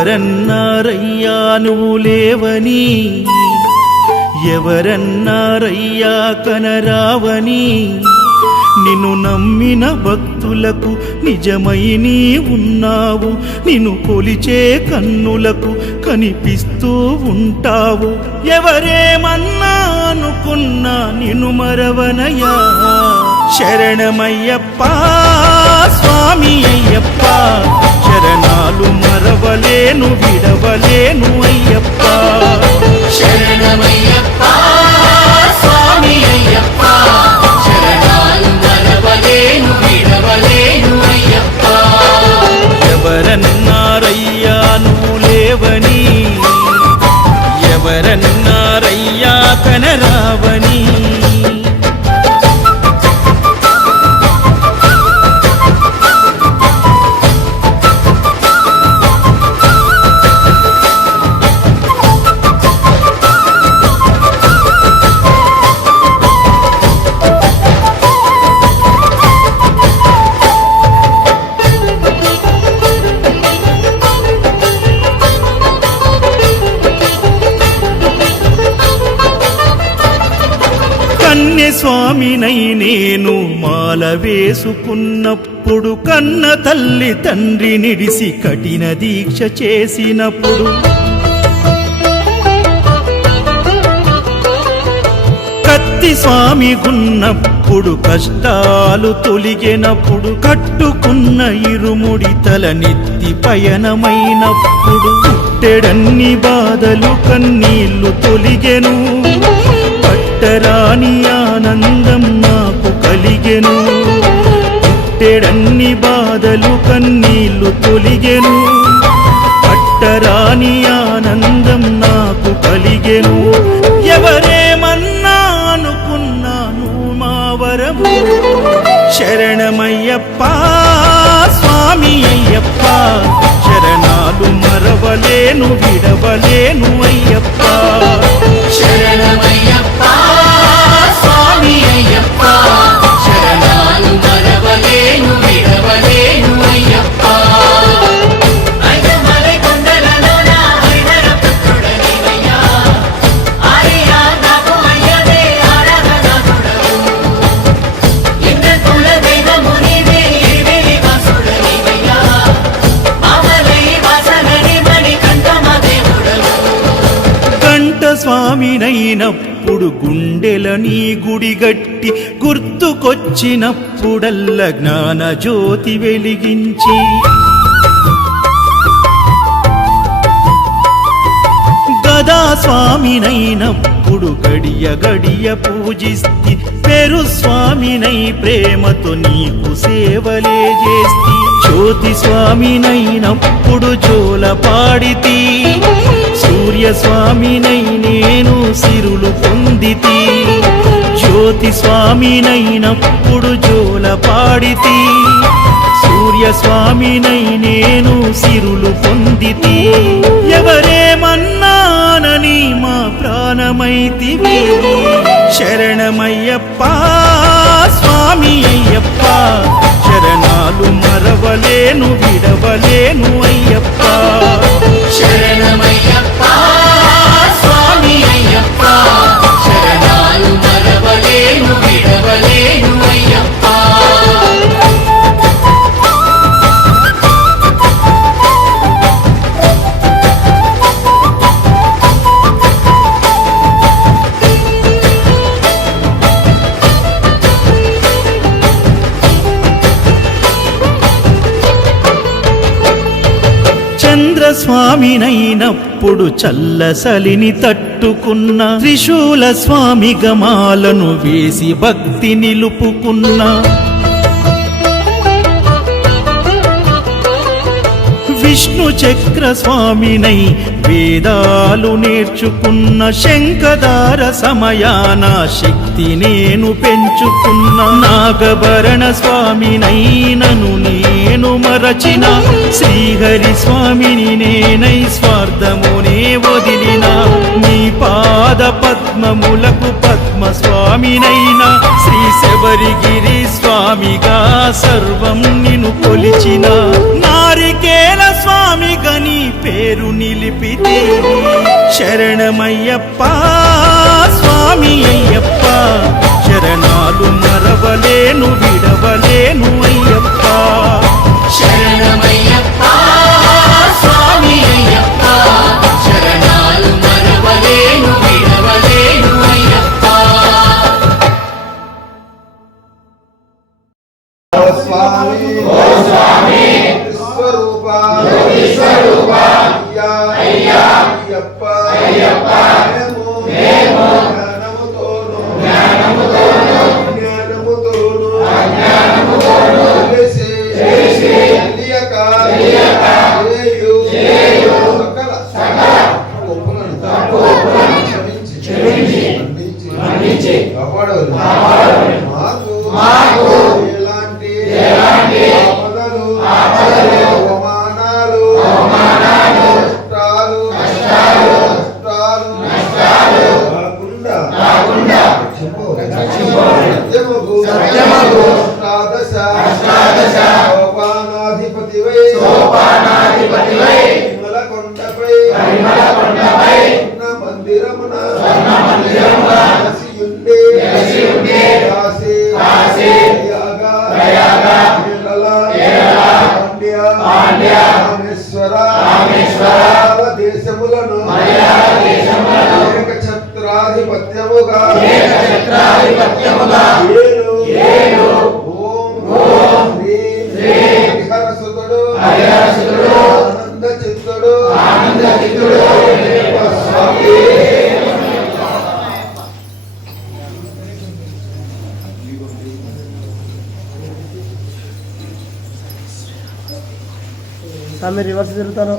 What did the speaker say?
ఎవరన్నారయ్యా నువ్వు లేవని? ఎవరన్నారయ్యా కనరావని? నిన్ను నమ్మిన భక్తులకు నిజమై నీ ఉన్నావు నిన్ను కొలిచే కన్నులకు కనిపిస్తూ ఉంటావు. ఎవరేమన్నా అనుకున్నా నిన్ను మరవనయా శరణమయ్యప్ప స్వామి అయ్యప్ప శరణాలు మరవలేను విడవలేను అయ్యప్ప. శరణమయ్యప్ప స్వామి అయ్యప్ప. స్వామినై నేను మాల వేసుకున్నప్పుడు కన్న తల్లి తండ్రి నిడిసి కఠిన దీక్ష చేసినప్పుడు. కత్తి స్వామి గున్నప్పుడు కష్టాలు తొలిగినప్పుడు కట్టుకున్న ఇరుముడి తల నెత్తి పయనమైనప్పుడు పుట్టెడన్ని బాధలు కన్నీళ్ళు తొలిగెను. పట్టరానియా కలిగెను. పట్టరాని ఆనందం నాకు కలిగెను. ఎవరేమన్నా అనుకున్నాను మా వరము? శరణమయ్యప్ప స్వామి అయ్యప్ప శరణాలు మరవలేను విడవలేను అయ్యప్ప. స్వామినైనప్పుడు గుండెల నీ గుడి గట్టి గుర్తుకొచ్చినప్పుడల్ల జ్ఞాన జ్యోతి వెలిగించి. గదా స్వామినైనప్పుడు గడియ గడియ పూజిస్తి పేరు స్వామినై ప్రేమతో నీకు సేవలే చేస్తి. జ్యోతి స్వామినైనప్పుడు జోల పాడితి. సూర్యస్వామినై నేను సిరులు పొందితి. జ్యోతి స్వామినైనప్పుడు జోల పాడితి. సూర్యస్వామినై నేను సిరులు పొందితి. ఎవరేమన్నానని మా ప్రాణమైతివి. శరణమయ్యప్ప స్వామి అయ్యప్ప శరణాలు మరవలేను విడవలేను స్వామినైనప్పుడు చల్లసలిని తట్టుకున్న. త్రిశూల స్వామి గమాలను వేసి భక్తి నిలుపుకున్న. విష్ణు చక్ర స్వామినై వేదాలు నేర్చుకున్న శంఖదార సమయాన శక్తి నేను పెంచుకున్న నాగభరణ స్వామినైనను నేను మరచిన. శ్రీహరి స్వామిని నేనై స్వార్థమునే వదిలిన. నీ పాద పద్మములకు పద్మ స్వామినైనా శ్రీ శబరిగిరి స్వామిగా సర్వం నిను కొలిచినా. శరణమయ్యప్ప స్వామి అయ్యప్ప శరణాలు మరవలేను విడవలేను అయ్యప్ప శరణమయ్యప్ప స్వామి అయ్యప్ప శరణాలు మరవలేను విడవలేను అయ్యప్ప ఓ స్వామి ఓ స్వామి విశ్వరూప విశ్వరూప అయ్యా అయ్యా కాపాడవలెను. మాకు మాకు ఎలాంటి ఎలాంటి ఆపదలు ఆపదలు అవమానాలు అవమానాలు కష్టాలు కష్టాలు నష్టాలు నష్టాలు రాకుండా రాకుండా సత్యముకు సత్యముకు అష్టాదశ అష్టాదశ ఛత్రాధిపత్యముగా ఏక ఛత్రాధిపత్యముగా ఏను ఏను ఓం ఓం హ్రీం హ్రీం హరిహరసుతుడు హరిహరసుతుడు ఆనంద చిత్తుడు ఆనంద చిత్తుడు స్వామి స్వామి రివర్స్ తిరుగుతారు